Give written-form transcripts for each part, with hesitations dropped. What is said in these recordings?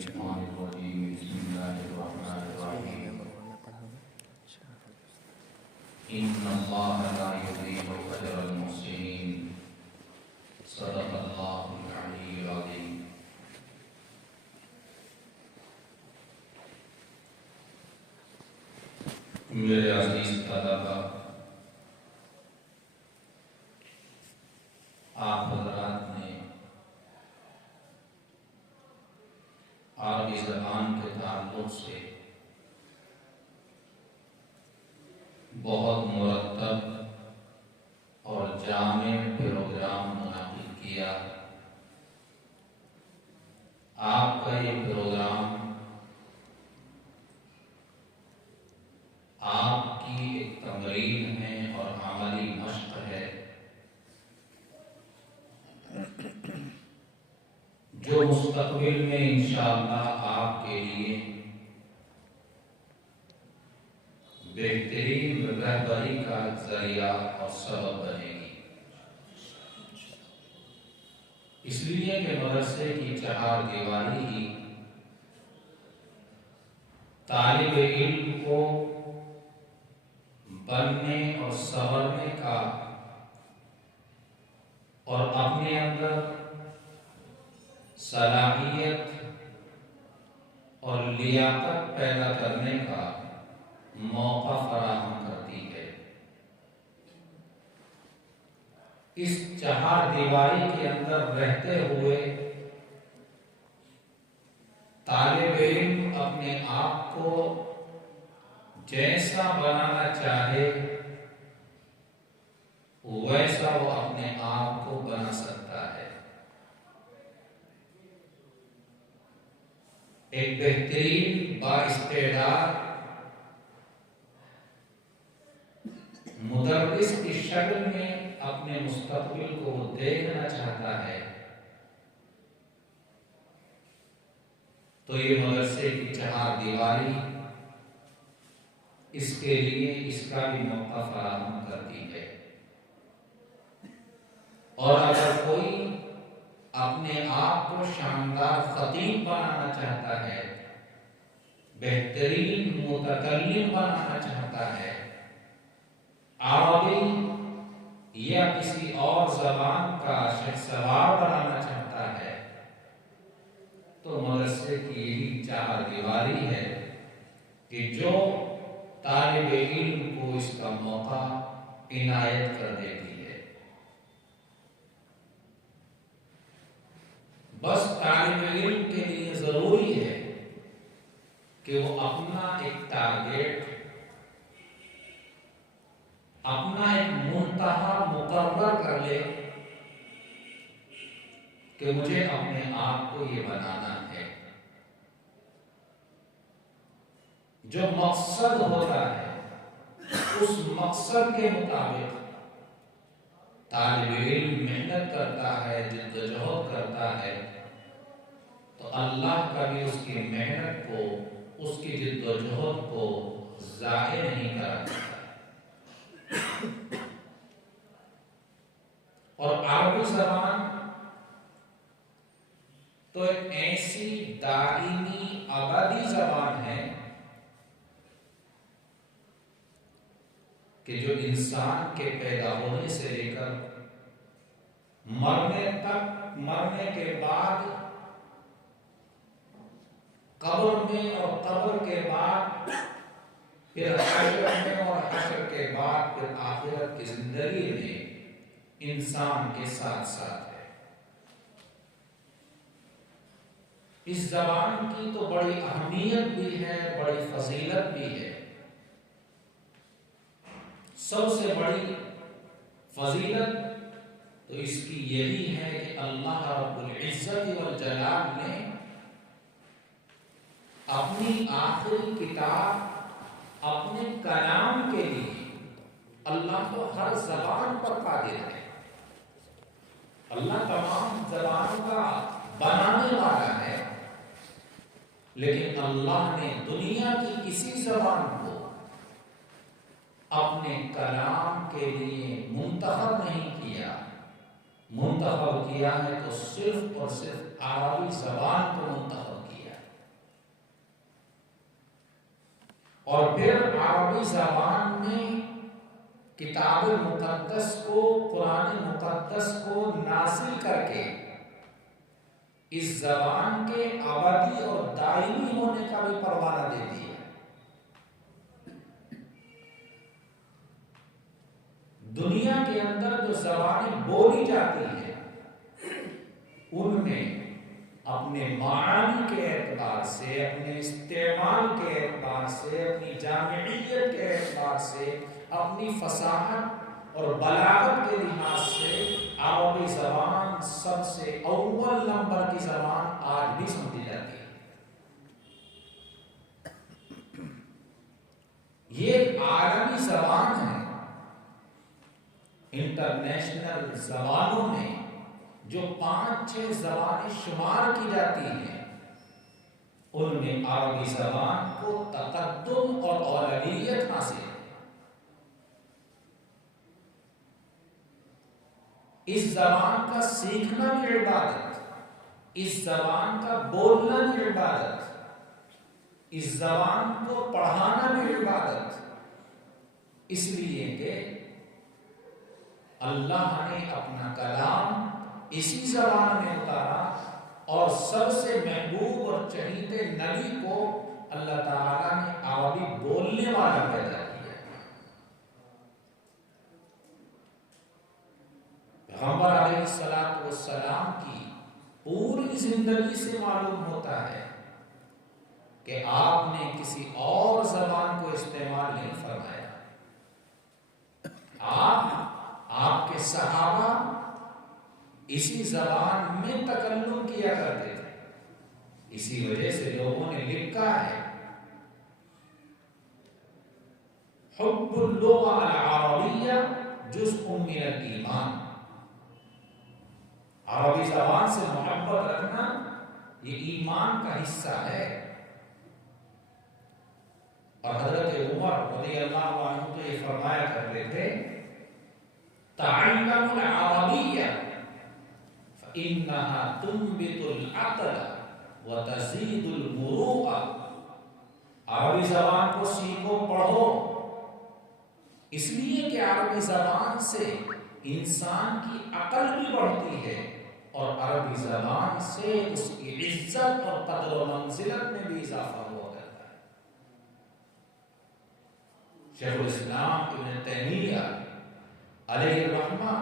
الشيطان الرجيم بسم الله الرحمن الرحيم إن الله لا يضيع أجر المحسنين صدق الله العلي العظيم. میرے عزیز طلباء، آپ حضرات نے عربی زبان کے تعلق سے بہت مرتب اور جامع پروگرام منعقد کیا. آپ کا یہ پروگرام آپ کی ایک تمرین ہے اور عملی مشق ہے جو مستقبل میں انشاءاللہ آپ کے لیے بہترین رہبری کا ذریعہ اور سبب بنے گی. اس لیے کہ مدرسے کی چہار دیواری ہی طالب علم کو بننے اور سنورنے کا اور اپنے اندر صلاحیت اور لیاقت پیدا کرنے کا موقع فراہم کرتی ہے. اس چہار دیواری کے اندر رہتے ہوئے طالب علم اپنے آپ کو جیسا بنانا چاہے ویسا وہ اپنے آپ کو بنا سکتا ہے. ایک بہترین بااستعداد مدرس کی شکل میں اپنے مستقبل کو وہ دیکھنا چاہتا ہے تو یہ مدرسے کی چہار دیواری اس کے لیے اس کا بھی موقع فراہم کرتی ہے. اور اگر کوئی اپنے آپ کو شاندار خطیب بنانا چاہتا ہے، بہترین متکلم بنانا چاہتا ہے، عربی یا کسی اور زبان کا شہسوار بنانا چاہتا ہے، تو مدرسے کی یہی چہار دیواری ہے کہ جو طالب علم کو اس کا موقع عنایت کر دیتی ہے. بس طالب علم کے لیے ضروری ہے کہ وہ اپنا ایک ٹارگیٹ، اپنا ایک منتہا مقرر کر لے کہ مجھے اپنے آپ کو یہ بنانا ہے. جو مقصد ہوتا ہے اس مقصد کے مطابق طالب علم محنت کرتا ہے، جدوجہد کرتا ہے، تو اللہ کبھی اس کی محنت کو، اس کی جدوجہد کو ضائع نہیں کرتا. اور عربی زبان تو ایک ایسی دائمی ابدی زبان ہے کہ جو انسان کے پیدا ہونے سے لے کر مرنے تک، مرنے کے بعد قبر میں اور قبر کے بعد پھر حشر میں اور حشر کے بعد پھر آخرت کی زندگی میں انسان کے ساتھ ساتھ ہے. اس زبان کی تو بڑی اہمیت بھی ہے، بڑی فضیلت بھی ہے. سب سے بڑی فضیلت تو اس کی یہی ہے کہ اللہ رب العزت والجلال نے اپنی آخری کتاب، اپنے کلام کے لیے اللہ تو ہر زبان پر قادر ہے. اللہ تمام زبان کا بنانے والا ہے، لیکن اللہ نے دنیا کی کسی زبان کو اپنے کلام کے لیے منتخب نہیں کیا. منتخب کیا ہے تو صرف اور صرف عربی زبان کو منتخب کیا. اور پھر عربی زبان میں کتاب مقدس کو، قرآن مقدس کو نازل کر کے اس زبان کے ابدی اور دائمی ہونے کا بھی پروانہ دیتی ہے۔ دنیا کے اندر جو زبانیں بولی جاتی ہیں ان میں اپنے معنی کے اعتبار سے، اپنے استعمال کے اعتبار سے، اپنی جامعیت کے اعتبار سے، اپنی فصاحت اور بلاغت کے لحاظ سے عربی زبان سب سے اول نمبر کی زبان آج بھی سمجھی جاتی ہے۔ یہ ایک عالمی زبان ہے۔ انٹرنیشنل زبانوں میں جو 5-6 زبانیں شمار کی جاتی ہیں ان میں عربی زبان کو تقدم اور اولویت حاصل ہے۔ اس زبان کا سیکھنا بھی عبادت، اس زبان کا بولنا بھی عبادت، اس زبان کو پڑھانا بھی عبادت، اس لیے کہ اللہ نے اپنا کلام اسی زبان میں اتارا اور سب سے محبوب اور چہیتے نبی کو اللہ تعالیٰ نے عربی بولنے والا پیدا کیا۔ پیغمبر علیہ السلام کی پوری زندگی سے معلوم ہوتا ہے کہ آپ نے کسی اور زبان کو استعمال نہیں فرمایا۔ آپ کے صحابہ اسی زبان میں تکلم کیا کرتے تھے۔ اسی وجہ سے لوگوں نے لکھا ہے حب اللغة العربية جزء من الإيمان۔ عربی زبان سے محبت رکھنا یہ ایمان کا حصہ ہے۔ اور حضرت عمر رضی اللہ عنہ تو یہ فرمایا کرتے تھے تعلموا العربية فإنها تنبت العقل وتزيد المروءة۔ عربی زبان کو سیکھو، پڑھو، اس لیے کہ عربی زبان سے انسان کی عقل بھی بڑھتی ہے اور عربی زبان سے اس کی عزت اور قدر و منزلت میں بھی اضافہ ہوا کرتا ہے۔ شیخ الاسلام ابن تیمیہ علیہ الرحمہ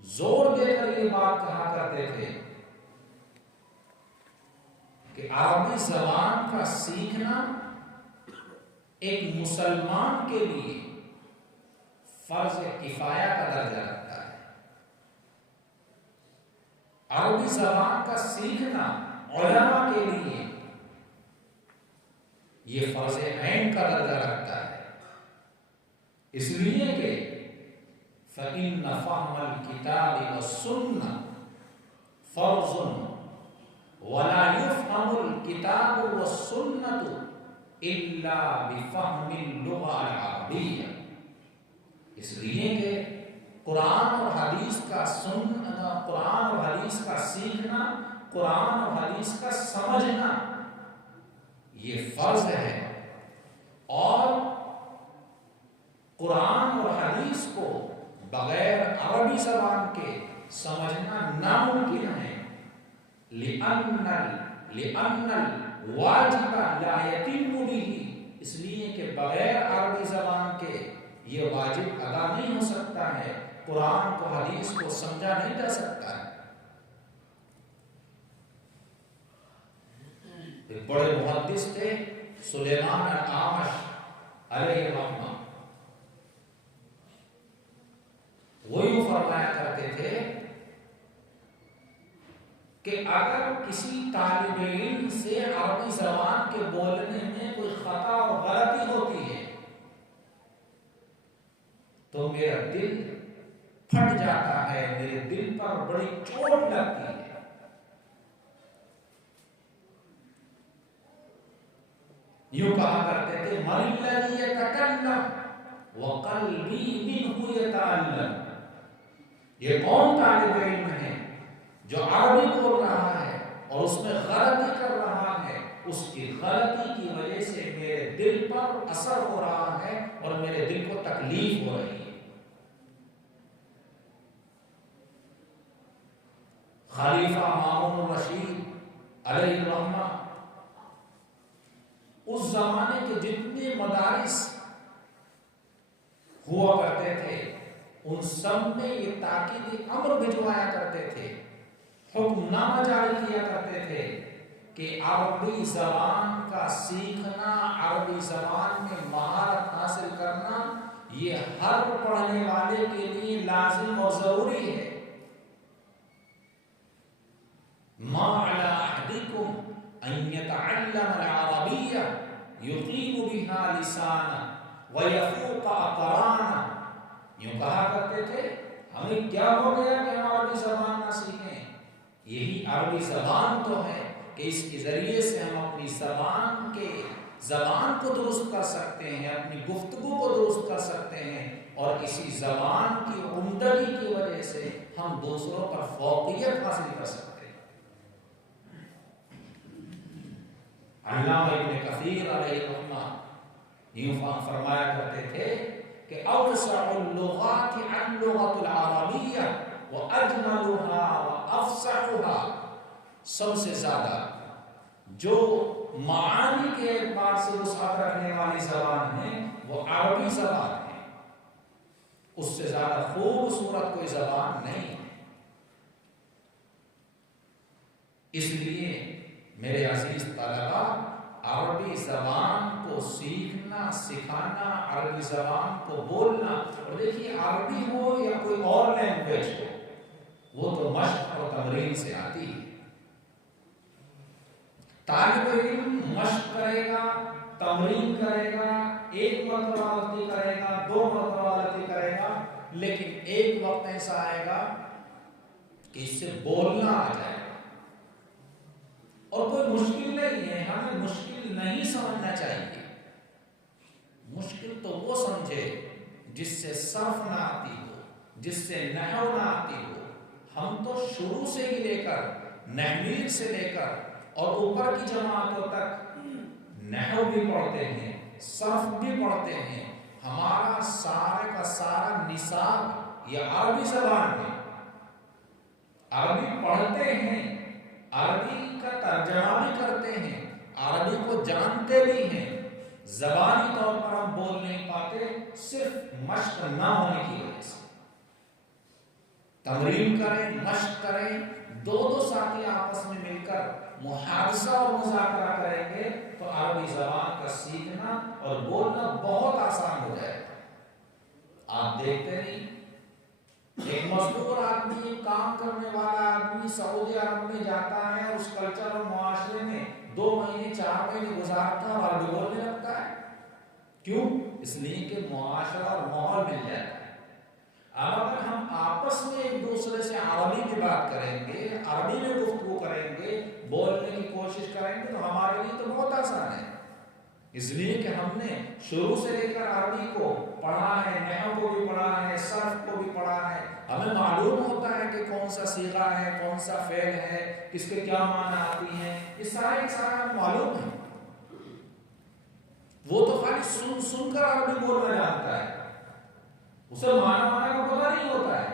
زور دے کر یہ بات کہا کرتے تھے کہ عربی زبان کا سیکھنا ایک مسلمان کے لیے فرض کفایہ کا درجہ رکھتا ہے۔ عربی زبان کا سیکھنا علماء کے لیے یہ فرض عین کا درجہ رکھتا ہے، اس لیے کہ فَإِنَّ فَهْمَ الْكِتَابِ وَالسُّنَّةِ فَرْضٌ وَلَا يُفْهَمُ الْكِتَابُ وَالسُّنَّةُ إِلَّا بِفَهْمِ اللُّغَةِ الْعَرَبِيَّةِ۔ اس لیے کہ قرآن اور حدیث کا سیکھنا، قرآن اور حدیث کا سمجھنا یہ فرض ہے، اور قرآن اور حدیث کو بغیر عربی زبان کے سمجھنا ناممکن ہے۔ لِأَنَّ الْوَاجِبَ لَا يَتِمُّ بِهِ، اس لیے کہ بغیر عربی زبان کے یہ واجب ادا نہیں ہو سکتا ہے، قرآن کو حدیث کو سمجھا نہیں جا سکتا ہے۔ ایک بڑے محدث تھے سلیمان الاعمش علیہ الرحمہ، وہ یوں فرمایا کرتے تھے کہ اگر کسی طالب علم سے عربی زبان کے بولنے میں کوئی خطا اور غلطی ہوتی ہے تو میرا دل پھٹ جاتا ہے، میرے دل پر بڑی چوٹ لگتی ہے۔ یوں کہا کرتے تھے مَنِ الَّذِي يَتَكَلَّمُ وَقَلْبِي مِنْهُ يَتَعَلَّمُ۔ یہ کون طالب علم ہے جو عربی بول رہا ہے اور اس میں غلطی کر رہا ہے، اس کی غلطی کی وجہ سے میرے دل پر اثر ہو رہا ہے اور میرے دل کو تکلیف ہو رہی ہے۔ خلیفہ مامون الرشید علیہ الرحمہ اس زمانے کے جتنے مدارس ہوا کرتے تھے ان سب میں یہ تاکید امر بھجوایا کرتے تھے، حکم نامہ جاری کیا کرتے تھے کہ عربی زبان کا سیکھنا، عربی زبان میں مہارت حاصل کرنا یہ ہر پڑھنے والے کے لیے لازم اور ضروری ہے۔ ما علی احدکم ان یتعلم العربیہ یقیم بها لسانا ویفوق اقرانا۔ یوں کہا کرتے تھے ہمیں کیا ہو گیا کہ ہم عربی زبان نہ سیکھیں، یہی عربی زبان تو ہے کہ اس کے ذریعے سے ہم اپنی زبان کو درست کر سکتے ہیں، اپنی گفتگو کو درست کر سکتے ہیں، اور اسی زبان کی عمدگی کی وجہ سے ہم دوسروں پر فوقیت حاصل کر سکتے ہیں۔ علامہ ابن کثیر علیہ الرحمہ یوں فرمایا کرتے تھے کہ اوسع اللغات عن لغت العربیہ واجملها وافصحها، سب سے زیادہ جو معانی کے اعتبار سے وسعت رکھنے والی زبان ہے وہ عربی زبان ہے، اس سے زیادہ خوبصورت کوئی زبان نہیں ہے۔ اس لیے میرے عزیز طلبا، عربی زبان کو سیکھنا، سکھانا، عربی زبان کو بولنا، اور دیکھیے عربی ہو یا کوئی اور لینگویج ہو وہ تو مشق اور تمرین سے آتی ہے۔ طالب علم مشق کرے گا، تمرین کرے گا، ایک مرتبہ غلطی کرے گا، 2 مرتبہ غلطی کرے گا، لیکن ایک وقت ایسا آئے گا کہ اس سے بولنا آ جائے گا۔ اور کوئی مشکل نہیں ہے، ہمیں مشکل نہیں سمجھنا چاہیے۔ مشکل تو وہ سمجھے جس سے صرف نہ آتی ہو، جس سے نحو نہ آتی ہو۔ ہم تو شروع سے ہی لے کر نحوی سے لے کر اور اوپر کی جماعتوں تک نحو بھی پڑھتے ہیں، صرف بھی پڑھتے ہیں۔ ہمارا سارے کا سارا نصاب یہ عربی زبان میں، عربی پڑھتے ہیں، عربی کا ترجمہ بھی کرتے ہیں، عربی کو جانتے بھی ہیں۔ زبانی طور پر ہم بول نہیں پاتے صرف مشق نہ ہونے کی وجہ سے۔ تمرین کریں، مشق کریں، 2 ساتھی آپس میں مل کر محادثہ اور مذاکرہ کریں گے تو عربی زبان کا سیکھنا اور بولنا بہت آسان ہو جائے گا۔ آپ دیکھتے نہیں، ایک مزدور آدمی، ایک کام کرنے والا آدمی سعودی عرب میں جاتا ہے اور اس کلچر اور معاشرے میں 2 مہینے 4 مہینے گزارتا ہے اور عربی بولنے لگتا ہے۔ کیوں؟ اس لیے کہ معاشرہ اور ماحول مل جاتا ہے۔ اب اگر ہم آپس میں ایک دوسرے سے عربی میں بات کریں گے، عربی میں گفتگو کریں گے، بولنے کی کوشش کریں گے تو ہمارے لیے تو بہت آسان ہے، اس لیے کہ ہم نے شروع سے لے کر عربی کو پڑھا ہے، نحو کو بھی پڑھا ہے، صرف کو بھی پڑھا ہے۔ ہمیں معلوم ہوتا ہے کہ کون سا صیغہ ہے، کون سا فعل ہے، کس کے کیا معنی آتی ہیں، یہ سارا معلوم ہے۔ وہ تو خالی سن کر عربی بولنا جانتا ہے، اسے معنی کا پتہ نہیں ہوتا ہے۔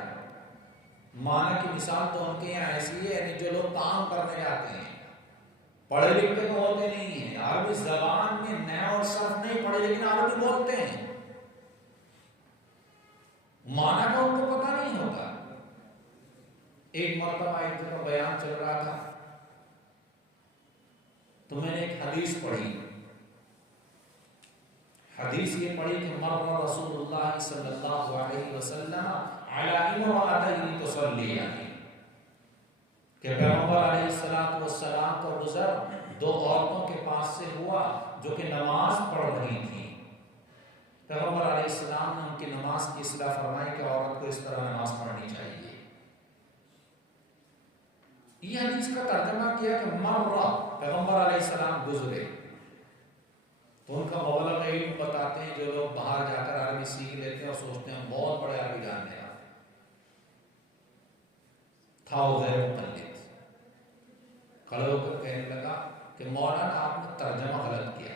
معنی کی مثال تو ان کے یہاں ایسی ہے، یعنی جو لوگ کام کرنے جاتے ہیں، پڑھے لکھے تو ہوتے نہیں ہیں، عربی زبان میں نحو اور صرف نہیں پڑھے لیکن عربی بولتے ہیں، معنی کا ان کو پتہ نہیں ہوتا۔ ایک مرتبہ ایک جگہ بیان چل رہا تھا تو میں نے ایک حدیث پڑھی۔ حدیث یہ پڑھی کہ مر رسول اللہ صلی اللہ علیہ وسلم علی امرأتین تصلیان، کہ پیغمبر علیہ السلام کا گزر 2 عورتوں کے پاس سے ہوا جو کہ نماز پڑھ رہی تھیں۔ پیغمبر علیہ السلام نے ان کی نماز کی اصلاح فرمائی کہ عورت کو اس طرح نماز پڑھنی چاہیے۔ یہ حدیث کا ترجمہ کیا کہ مرہ، پیغمبر علیہ السلام گزرے، تو ان کا مبلغ علم بتاتے ہیں جو لوگ باہر جا کر عربی سیکھ لیتے ہیں اور سوچتے ہیں بہت بڑے عربی جاننے والے تھا، وہ غیر مقلد کھڑے ہو کر کہنے لگا کہ مولانا آپ نے ترجمہ غلط کیا،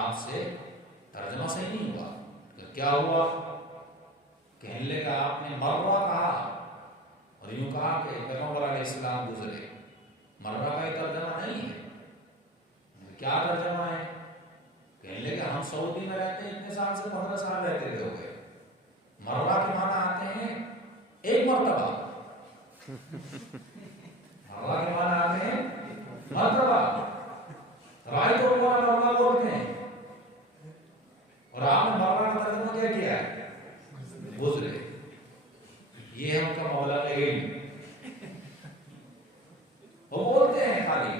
آپ سے ترجمہ صحیح نہیں ہوا، تو کیا ہوا؟ کہنے لگا آپ نے مرہ کہا اور یوں کہا کہ پیغمبر علیہ السلام گزرے۔ مرہ کا یہ ترجمہ نہیں ہے، کیا ترجمہ ہے؟ کہنے لگے ہم سعودی میں رہتے ہیں اتنے سال سے 15 سال رہتے ہو گئے، مرہ کے معنی آتے ہیں ایک مرتبہ، مرہ کے معنی آتے ہیں مرتبہ، رائے تو مرہ بولتے ہیں، اور آپ نے مرہ کا ترجمہ کیا کیا ہے؟ گزرے۔ یہ ہے ان کا مولا کا علم، وہ بولتے ہیں خالی،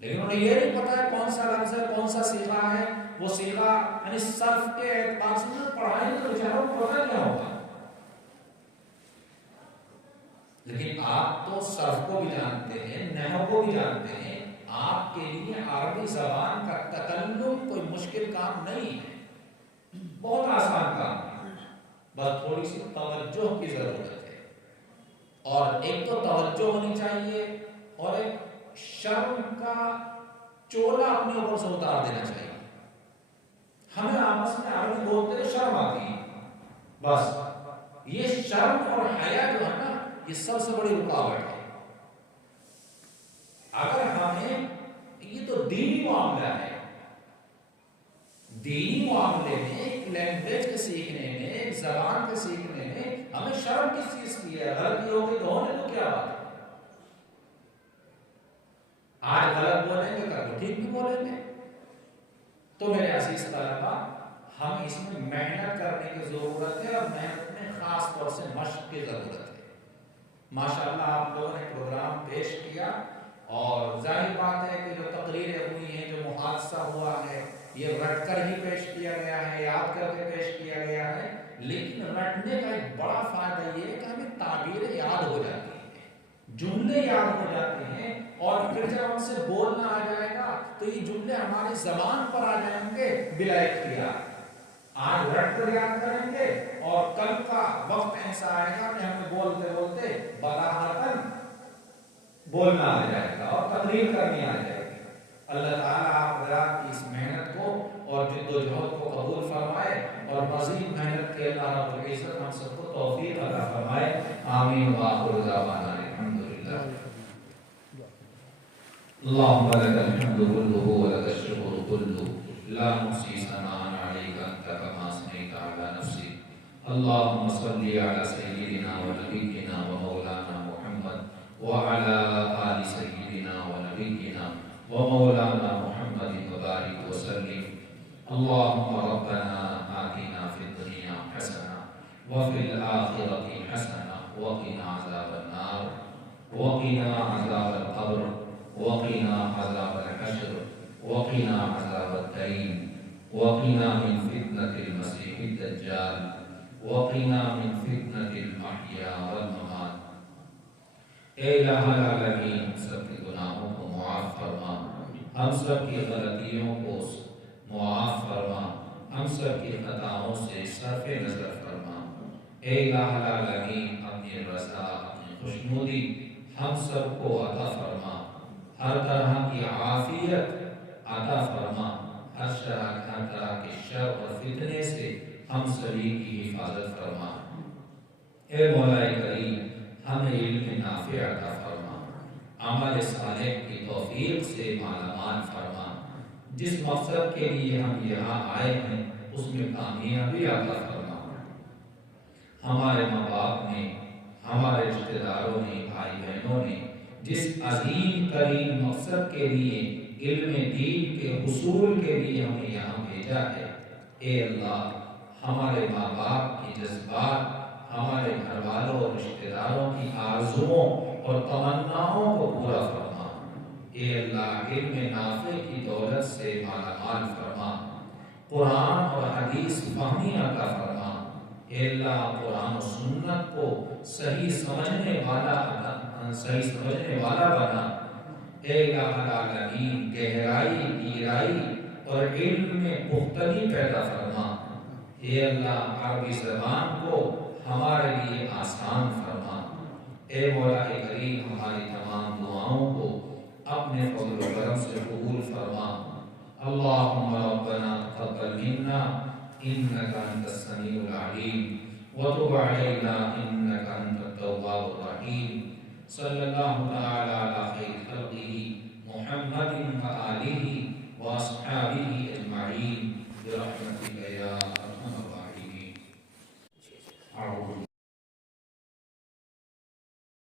لیکن انہیں یہ نہیں پتا ہے کون سا لفظ ہے، کون سا صیغہ ہے۔ وہ صیغہ یعنی صرف کے اعتبار سے پڑھائیں تو بیچاروں کو پتہ کیا ہوگا، لیکن آپ تو صرف کو بھی جانتے ہیں، نحو کو بھی جانتے ہیں، آپ کے لیے عربی زبان کا تکلم کوئی مشکل کام نہیں ہے، بہت آسان کام ہے، بس تھوڑی سی توجہ کی ضرورت ہے، اور ایک تو توجہ ہونی چاہیے، اور ایک شرم کا چولا اپنے اوپر سے اتار دینا چاہیے۔ ہمیں آپس میں عربی بولتے ہوئے شرم آتی ہے، بس یہ شرم اور حیا جو ہے نا، یہ سب سے بڑی رکاوٹ ہے۔ اگر ہمیں، یہ تو دینی معاملہ ہے، دینی معاملے میں ایک لینگویج کے سیکھنے میں، ایک زبان کے سیکھنے میں ہمیں شرم کس چیز کی ہے؟ غلطی ہوگی تو ہونے تو کیا بات ہے، آج غلط بولیں گے کل تو ٹھیک بھی بولیں گے۔ تو میرے عزیز طلباء، ہم اس میں محنت کرنے کی ضرورت ہے، اور محنت میں خاص طور سے مشق کی ضرورت ہے۔ ماشاءاللہ آپ لوگوں نے پروگرام پیش کیا، اور ظاہر بات ہے کہ جو تقریریں ہوئی ہیں، جو محادثہ ہوا ہے، یہ رٹ کر ہی پیش کیا گیا ہے، یاد کر کے پیش کیا گیا ہے، لیکن رٹنے کا ایک بڑا فائدہ یہ ہے کہ ہمیں تعبیریں یاد ہو جاتی ہیں، جملے یاد ہو جاتے ہیں، اور پھر جب ہم سے بولنا آ جائے گا تو یہ جملے ہماری زبان پر آ جائیں گے بلا اختیار۔ آج رٹ کر یاد کریں گے، اور کل کا وقت ایسا آئے گا کہ ہمیں بولتے بولتے بداہتاً بولنا آ جائے گا اور تقریر کرنی آ جائے گی۔ اللہ تعالیٰ آپ حضرات کی اس محنت کو اور جد و جہد کو قبول فرمائے، اور مزید محنت کے اللہ رب العزت ہم سب کو توفیق عطا فرمائے۔ آمین وآخر دعوانا الحمدللہ۔ اللهم لك الحمد كله ولك الشكر كله، لا نحصي ثناء عليك أنت كما أثنيت على نفسك۔ اللهم صل على سيدنا ونبينا ومولانا محمد وعلى آل سيدنا ونبينا ومولانا محمد وبارك وسلم۔ اللهم ربنا آتنا في الدنيا حسنة وفي الآخرة حسنة وقنا عذاب النار وقنا عذاب القبر وقنا عذاب الحشر وقنا عذاب الدين وقنا من فتنة المسيح الدجال وقنا من فتنة المحيا والممات۔ اے الہ العالمین، ہم سب کے گناہوں کو معاف فرما، ہم سب کی غلطیوں کو معاف فرما، ہم سب کی خطاؤں سے صرف نظر فرما۔ اے الہ العالمین، اپنی رضا، اپنی خوشنودی ہم سب کو عطا فرما، ہر طرح کی عافیت عطا فرما، ہر طرح کے شر اور فتنے سے ہم سبھی کی حفاظت فرما۔ اے مولا کریم، ہمیں علم نافع عطا فرما، عمل صالح کی توفیق سے مالا مال فرما، جس مقصد کے لیے ہم یہاں آئے ہیں اس میں کامیابی عطا فرما۔ ہمارے ماں باپ نے، ہمارے رشتہ داروں نے، بھائی بہنوں نے جس عظیم ترین مقصد کے لیے، علم دین کے حصول کے لیے ہمیں یہاں بھیجا ہے، اے اللہ ہمارے ماں باپ کی جذبات، ہمارے گھر والوں اور رشتہ داروں کی آرزوؤں اور تمناؤں کو پورا فرما۔ اے اللہ علم نافع کی دولت سے مالا مال فرما، قرآن اور حدیث فہمی عطا فرما۔ اے اللہ قرآن و سنت کو صحیح سمجھنے والا بنا۔ اے الہ العالمین، گہرائی، گہرائی اور علم میں پختگی پیدا فرما۔ اے اللہ عربی زبان کو ہمارے لیے آسان فرما۔ اے مولا کریم، ہماری تمام دعاؤں کو اپنے فضل و کرم سے قبول فرما۔ اللهم ربنا تقبل منا إنك أنت السميع العليم وتب علينا إنك أنت التواب الرحيم صلى الله تعالى على خير خلقه محمد وآله وأصحابه أجمعين